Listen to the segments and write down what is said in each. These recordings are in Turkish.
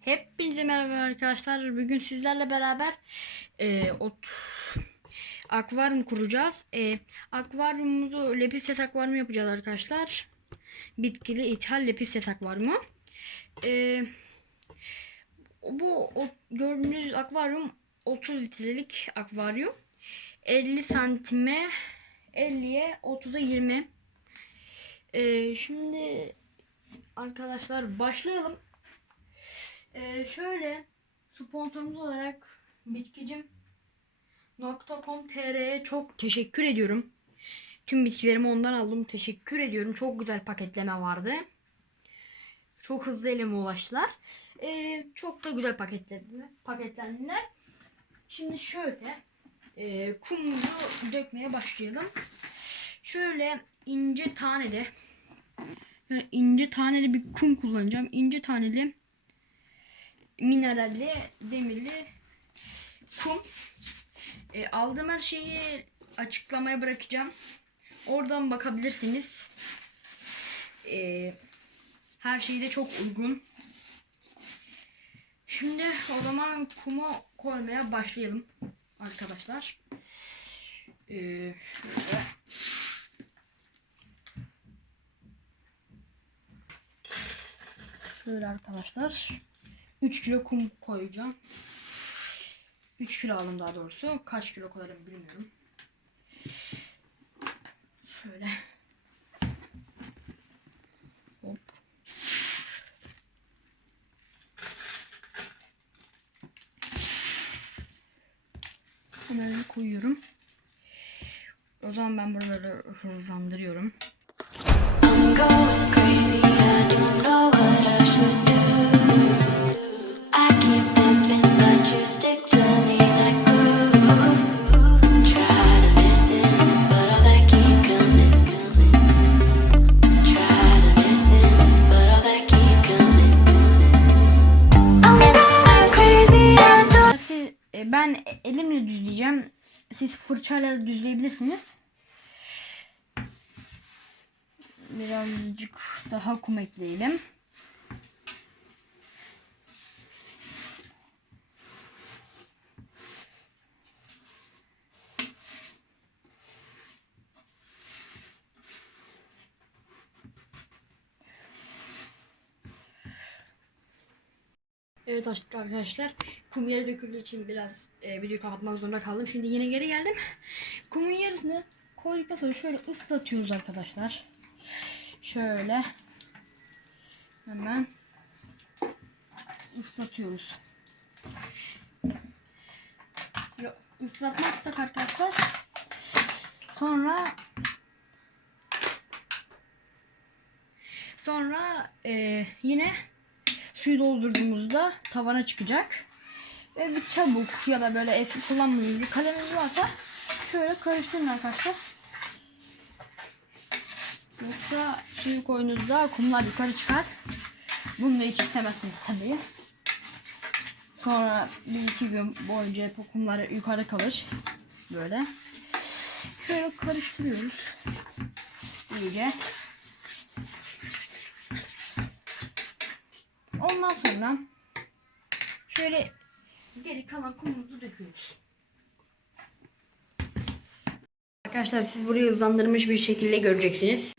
Hepinize merhaba arkadaşlar. Bugün sizlerle beraber e, ot, akvaryum kuracağız. E, akvaryumumuzu lepistes akvaryum yapacağız arkadaşlar. Bitkili ithal lepistes akvaryumu. E, bu gördüğünüz akvaryum 30 litrelik akvaryum. 50 santime 50'ye 30'a 20. E, şimdi arkadaşlar başlayalım. Ee, şöyle sponsorumuz olarak bitkicim.com.tr'ye çok teşekkür ediyorum. Tüm bitkilerimi ondan aldım. Teşekkür ediyorum. Çok güzel paketleme vardı. Çok hızlı elime ulaştılar. Ee, çok da güzel paketlediler. paketlendiler. Şimdi şöyle e, kumumuzu dökmeye başlayalım. Şöyle ince taneli yani ince taneli bir kum kullanacağım. İnce taneli mineralli, demirli kum. E, aldığım her şeyi açıklamaya bırakacağım. Oradan bakabilirsiniz. E, her şey de çok uygun. Şimdi o zaman kumu koymaya başlayalım arkadaşlar. E, şöyle. Şöyle arkadaşlar. 3 kilo kum koyacağım. 3 kilo aldım daha doğrusu. Kaç kilo koyarım bilmiyorum. Şöyle. Hop. Hemen koyuyorum. O zaman ben buraları hızlandırıyorum. Ben elimle düzleyeceğim. Siz fırçayla düzleyebilirsiniz. Birazcık daha kum ekleyelim. Evet açtık arkadaşlar. Kum yere döküldüğü için biraz e, videoyu kapatmak zorunda kaldım. Şimdi yine geri geldim. Kumun yarısını koyduktan sonra şöyle ıslatıyoruz arkadaşlar. Şöyle. Hemen ıslatıyoruz. Yok, ıslatmazsak arkadaşlar sonra sonra e, yine suyu doldurduğumuzda tavana çıkacak. Ve bir çabuk ya da böyle eski kullanmadığınız bir kaleminiz varsa şöyle karıştırın arkadaşlar. Yoksa suyu koyduğunuzda kumlar yukarı çıkar. Bunu da hiç istemezsiniz tabii. Sonra bir iki gün boyunca kumlar yukarı kalır. Böyle. Şöyle karıştırıyoruz. İyice. Ondan sonra şöyle geri kalan kumumuzu döküyoruz. Arkadaşlar siz burayı hızlandırmış bir şekilde göreceksiniz.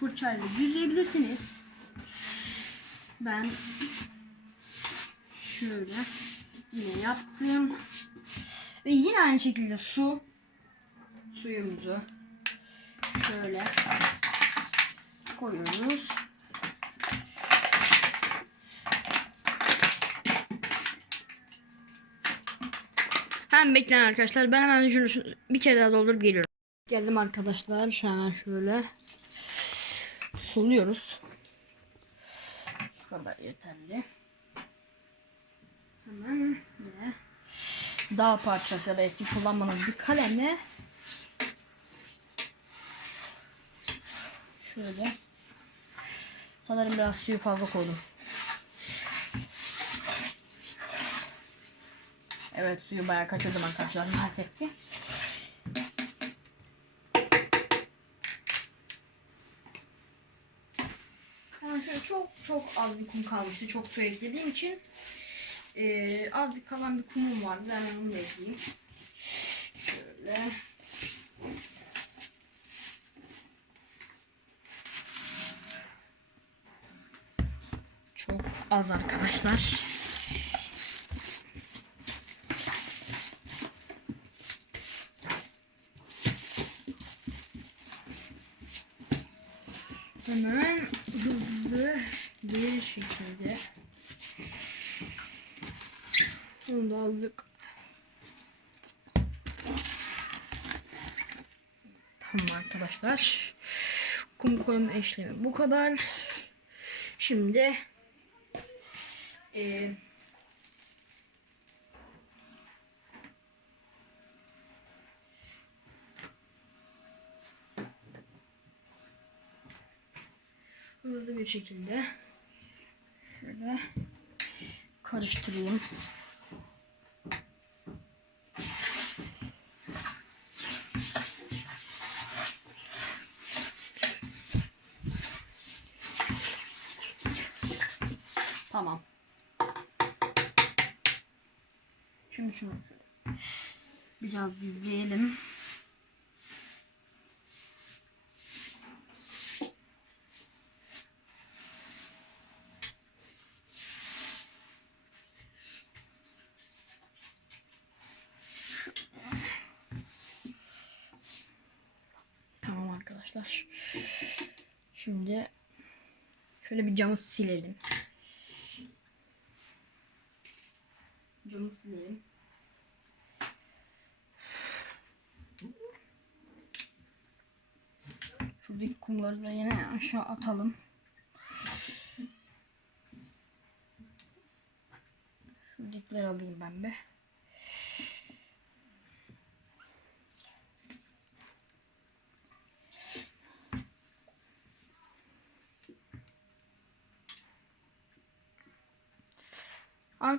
Fırçayla düzleyebilirsiniz. Ben şöyle yine yaptım. Ve yine aynı şekilde su suyumuzu şöyle koyuyoruz. Hemen bekleyin arkadaşlar. Ben hemen bir kere daha doldurup geliyorum. Geldim arkadaşlar. Hemen şöyle suluyoruz. Şu kadar yeterli. Hemen yine dağ parçası eski kullanmanız bir kalemle Şöyle. Sanırım biraz suyu fazla koydum. Evet suyu bayağı kaçırdım arkadaşlar maalesef ki. Çok çok az bir kum kalmıştı. Çok su eklediğim için. Ee, az bir kalan bir kumum vardı. Hemen onu da ekleyeyim. Şöyle. Çok az arkadaşlar. Hemen hızlı bir şekilde onu da aldık. Tamam arkadaşlar. Kum koyma işlemi bu kadar. Şimdi e, hızlı bir şekilde şöyle karıştırayım. Tamam. Şimdi şunu biraz düzleyelim. Tamam arkadaşlar. Şimdi şöyle bir camı silelim. Camı silelim. Şuradaki kumları da yine aşağı atalım. Şuradakileri alayım ben be.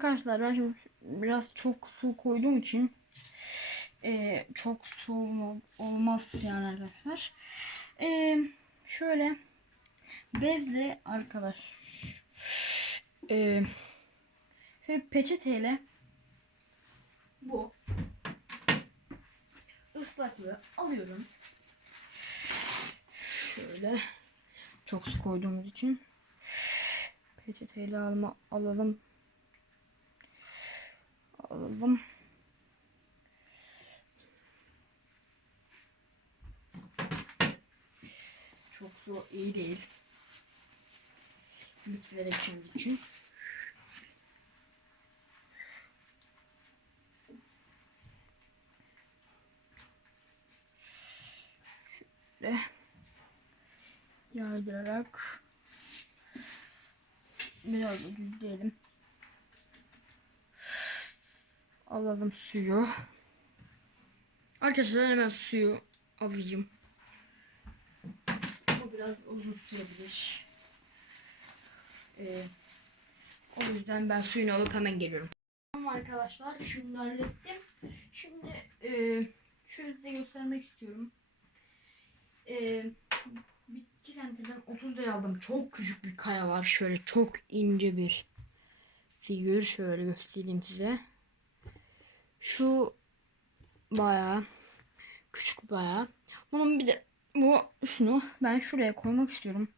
Arkadaşlar ben şimdi biraz çok su koyduğum için eee, çok su olma- olmaz yani arkadaşlar. Eee, şöyle bezle arkadaş eee, şöyle peçeteyle bu ıslaklığı alıyorum. Şöyle çok su koyduğumuz için peçeteyle alma alalım alalım. Çok zor iyi değil. Bitkiler ekşimiz için. Şöyle yaydırarak biraz düzleyelim. Alalım suyu. Arkadaşlar hemen suyu alayım. Bu biraz uzun sürebilir. Ee, o yüzden ben suyunu alıp hemen geliyorum. Tamam arkadaşlar şunu hallettim. Şimdi e, şöyle size göstermek istiyorum. E, bitki center'dan 30 lira aldım. Çok küçük bir kaya var. Şöyle çok ince bir figür. Şöyle göstereyim size. Şu bayağı küçük bayağı. Bunun bir de bu şunu ben şuraya koymak istiyorum.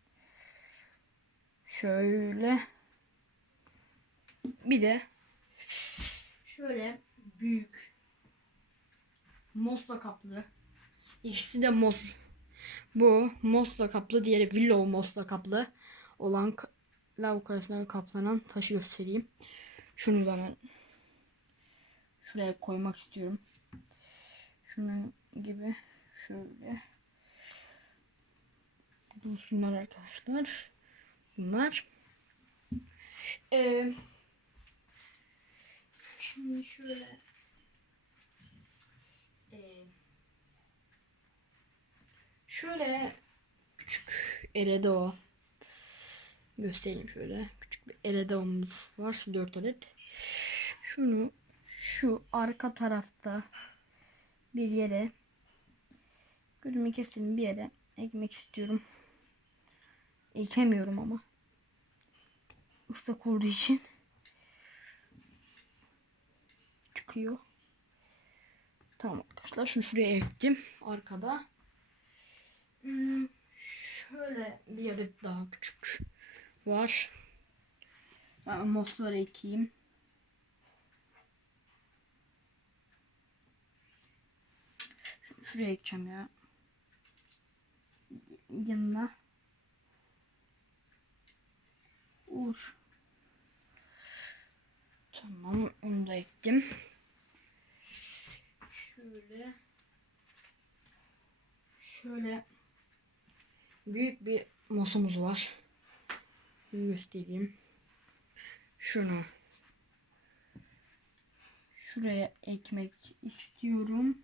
Şöyle bir de şöyle büyük mosla kaplı ikisi de mos bu mosla kaplı diğeri willow mosla kaplı olan lav kayasına kaplanan taşı göstereyim. Şunu da ben şuraya koymak istiyorum. Şunun gibi şöyle dursunlar arkadaşlar. Bunlar. Ee, şimdi şöyle ee, şöyle küçük Eredo. Göstereyim şöyle. Küçük bir Eredo'muz var. 4 adet. Şunu şu arka tarafta bir yere gözümü kesin bir yere ekmek istiyorum. Ekemiyorum ama. Islak olduğu için çıkıyor. Tamam arkadaşlar şunu şuraya ektim arkada. Hmm, şöyle bir adet daha küçük var. Ben mosları ekeyim. Şu- Şuraya ekeceğim ya. Yanına. Uğur. Tamam onu da ektim. Şöyle. Şöyle. Büyük bir mosumuz var. Göstereyim. Şunu. Şuraya ekmek istiyorum.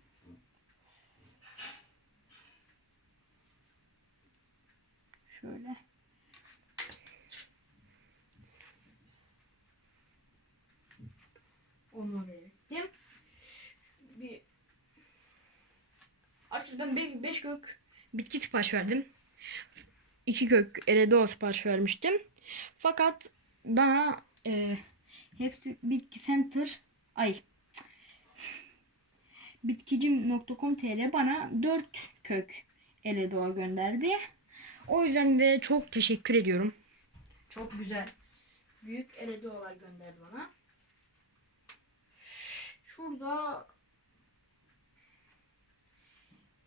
Şöyle. Onu ektim. Bir Arkadaşlar ben 5 kök bitki sipariş verdim. 2 kök eredo sipariş vermiştim. Fakat bana e, hepsi bitki center ay bitkicim.com.tr bana 4 kök eredo gönderdi. O yüzden de çok teşekkür ediyorum. Çok güzel. Büyük eredolar gönderdi bana. Şurada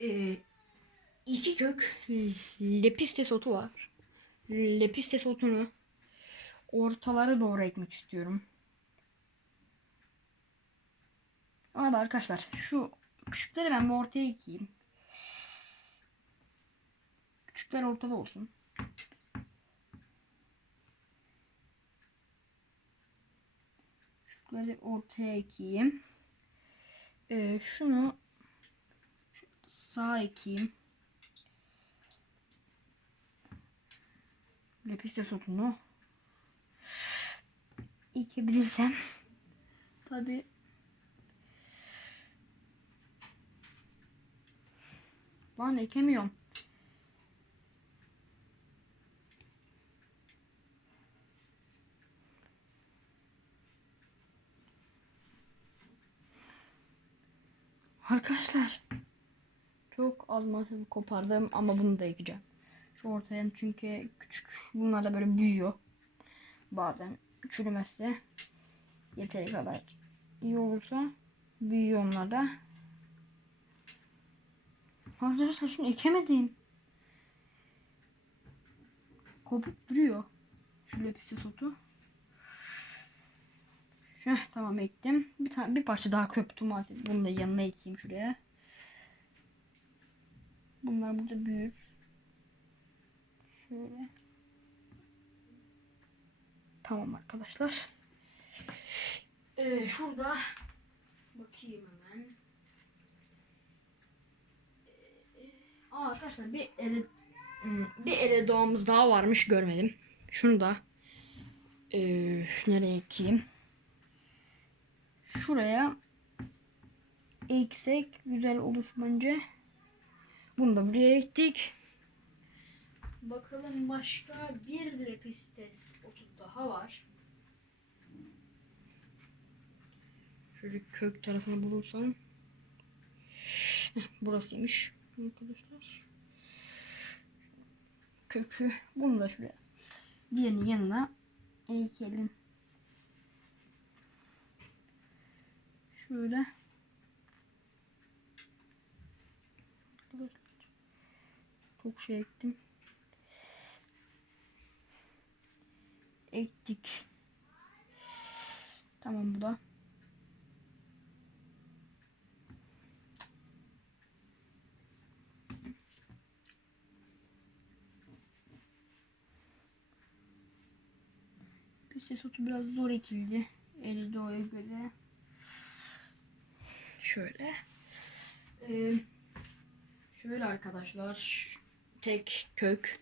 e, iki kök lepistes otu var. Lepistes otunu ortalara doğru ekmek istiyorum. Ama da arkadaşlar şu küçükleri ben bir ortaya ekeyim. Küçükler ortada olsun. Küçükleri ortaya ekeyim. Ee, şunu sağa ekeyim. Lepiste sotunu ekebilirsem tabi lan ekemiyorum. Arkadaşlar çok az malzeme kopardım ama bunu da ekeceğim. Şu ortaya çünkü küçük bunlar da böyle büyüyor. Bazen çürümezse yeteri kadar iyi olursa büyüyor onlar da. Arkadaşlar şunu ekemedim. Kopup duruyor. Şu lepisi sotu. Şeh, tamam ektim. Bir tane bir parça daha köptüm maalesef. Bunu da yanına ekeyim şuraya. Bunlar burada büyür. Şöyle. Tamam arkadaşlar. Ee, şurada bakayım hemen. Ee, Aa, arkadaşlar bir ele hmm, bir ele doğamız daha varmış görmedim. Şunu da ee, nereye ekeyim? Şuraya eksek güzel olur bence. Bunu da buraya ektik. Bakalım başka bir lepistes otu daha var. Şöyle kök tarafını bulursam. Burasıymış arkadaşlar. Kökü bunu da şuraya. Diğerinin yanına ekelim. Şöyle. Çok şey ektim. Ektik. Tamam bu da. Ses otu biraz zor ekildi. Elde doğaya göre. Şöyle. Ee, şöyle arkadaşlar. tek kök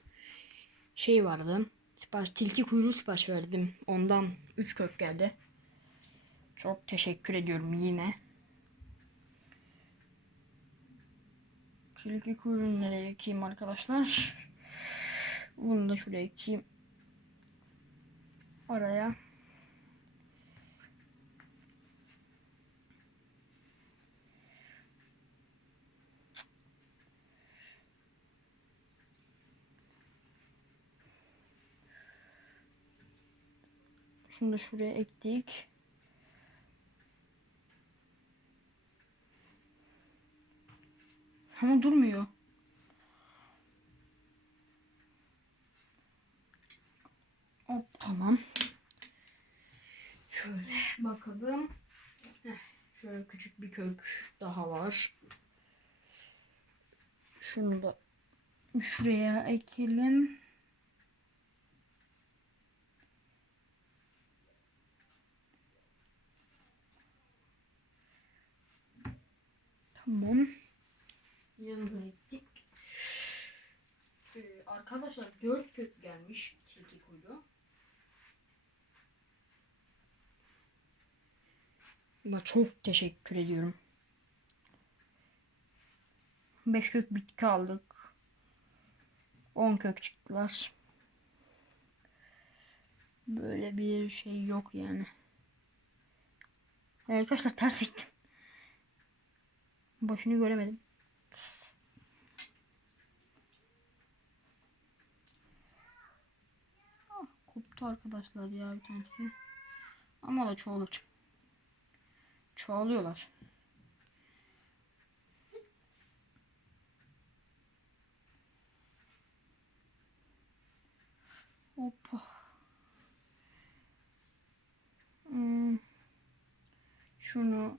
şey vardı. Sipariş, tilki kuyruğu sipariş verdim. Ondan 3 kök geldi. Çok teşekkür ediyorum yine. Tilki kuyruğunu nereye ekeyim arkadaşlar? Bunu da şuraya ekeyim. Araya. Şunu da şuraya ektik. Ama durmuyor. Hop tamam. Şöyle bakalım. Şöyle küçük bir kök daha var. Şunu da şuraya ekelim. Tamam. Yanına ektik. Ee, arkadaşlar 4 kök gelmiş tilki kuyruğu. Buna çok teşekkür ediyorum. 5 kök bitki aldık. 10 kök çıktılar. Böyle bir şey yok yani. Arkadaşlar ters ektim. Başını göremedim. Ah, koptu arkadaşlar ya bir tanesi. Ama da çoğalır. Çoğalıyorlar. Hoppa. Hmm. Şunu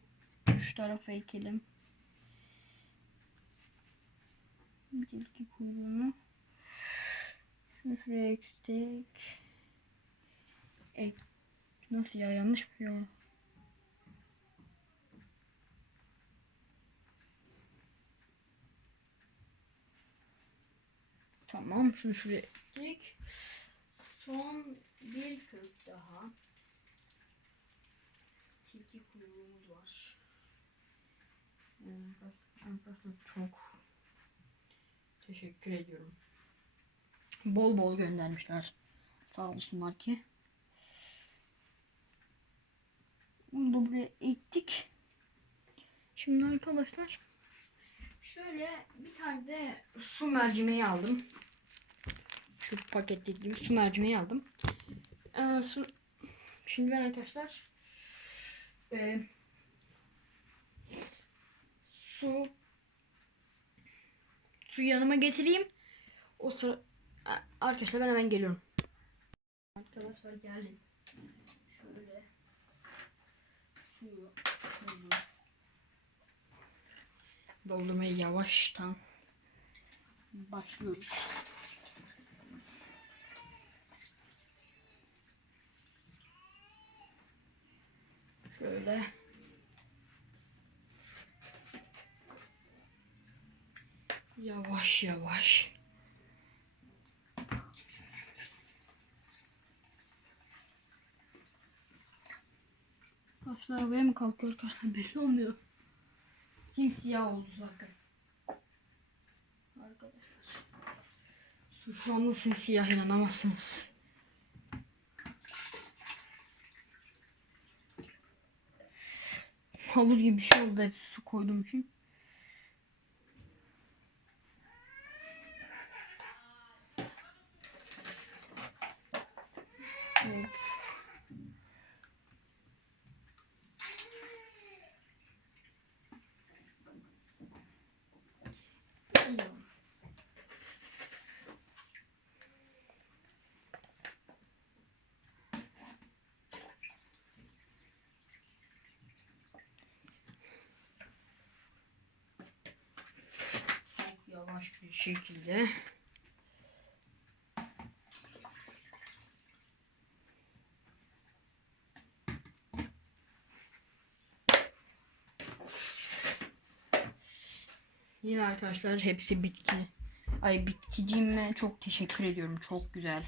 şu tarafa ekelim. Bir tilki kuyruğunu. Şunu şuraya eksik. Ek. Nasıl ya yanlış mı ya? Tamam şunu şuraya ektik. Son bir kök daha. Tilki kuyruğumuz var. Arkadaşlar çok teşekkür ediyorum. Bol bol göndermişler. Sağ olsunlar ki. Bunu da buraya ektik. Şimdi arkadaşlar şöyle bir tane de su mercimeği aldım. Şu paketteki gibi su mercimeği aldım. Ee, su... Şimdi ben arkadaşlar e, su su yanıma getireyim. O sıra arkadaşlar ben hemen geliyorum. Arkadaşlar geldim. Şöyle suyu doldurmaya yavaştan başlıyoruz. Şöyle yavaş yavaş Taşlar arabaya mı kalkıyor arkadaşlar belli olmuyor. Simsiyah oldu zaten. Arkadaşlar. Su şu anda simsiyah inanamazsınız. Havuz gibi bir şey oldu hep su koyduğum için. Evet. Çok yavaş bir şekilde Yine arkadaşlar hepsi bitki. Ay bitkiciğime çok teşekkür ediyorum. Çok güzel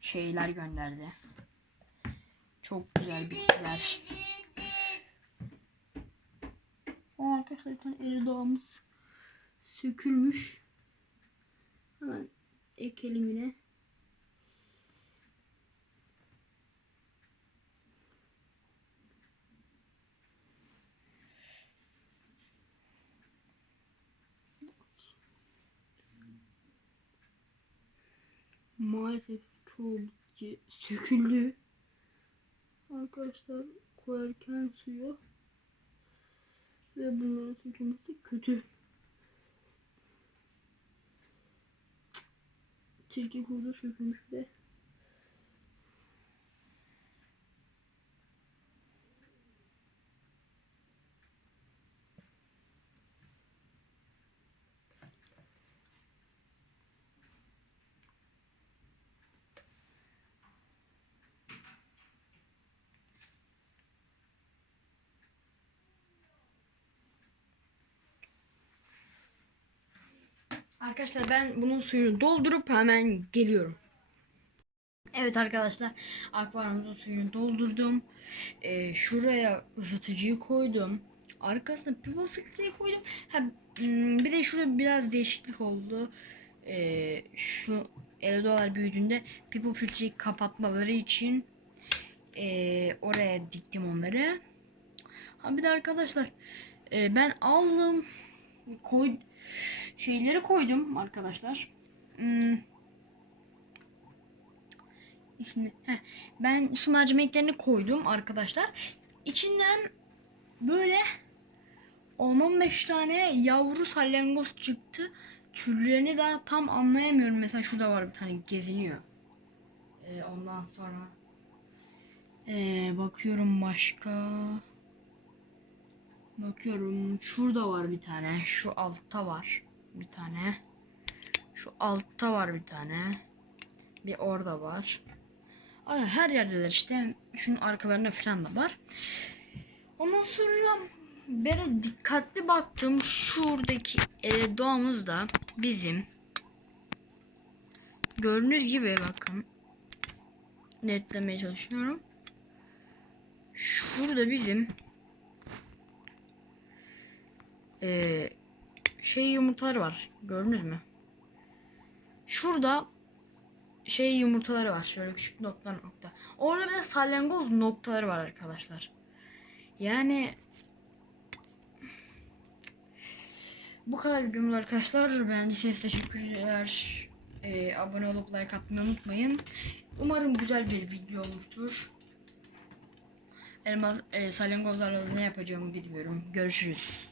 şeyler gönderdi. Çok güzel bitkiler. Arkadaşlar bir tane sökülmüş. Hemen ekelim yine. Maalesef çoğu bitki söküldü. Arkadaşlar koyarken suyu ve bunların sökülmesi kötü. Tilki kurdu sökülmüş de. Arkadaşlar ben bunun suyunu doldurup hemen geliyorum. Evet arkadaşlar akvaryumumuzun suyunu doldurdum. Ee, şuraya ısıtıcıyı koydum. Arkasına pipo filtreyi koydum. Ha, hmm, bir de şurada biraz değişiklik oldu. Ee, şu dolar büyüdüğünde pipo filtreyi kapatmaları için ee, oraya diktim onları. Ha bir de arkadaşlar ee, ben aldım koy şeyleri koydum arkadaşlar. Hmm. Ben su mercimeklerini koydum arkadaşlar. İçinden böyle 10-15 tane yavru salyangoz çıktı. Türlerini daha tam anlayamıyorum. Mesela şurada var bir tane geziniyor. Ee, ondan sonra ee, bakıyorum başka. Bakıyorum şurada var bir tane. Şu altta var bir tane. Şu altta var bir tane. Bir orada var. Her yerdeler işte. Şunun arkalarında falan da var. Ondan sonra böyle dikkatli baktım. Şuradaki e, doğamız da bizim. Gördüğünüz gibi bakın. Netlemeye çalışıyorum. Şurada bizim ee, şey yumurtaları var. Gördünüz mü? Şurada şey yumurtaları var. Şöyle küçük nokta nokta. Orada bir de salyangoz noktaları var arkadaşlar. Yani bu kadar videomuz arkadaşlar. Beğendiyseniz teşekkürler. Ee, abone olup like atmayı unutmayın. Umarım güzel bir video olmuştur. Elmas e, salyangozlarla ne yapacağımı bilmiyorum. Görüşürüz.